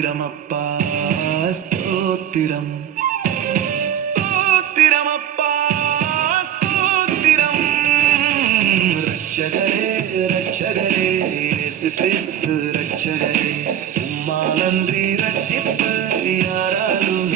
ஸ்தோத்திரமப்பா ஸ்தோத்திரம் ஸ்தோத்திரமப்பா ஸ்தோத்திரம் ரட்சகரே ரட்சகரே இயேசு கிறிஸ்து ரட்சகரே உம்மாலன்றி ரட்சிப்பு யாராலும்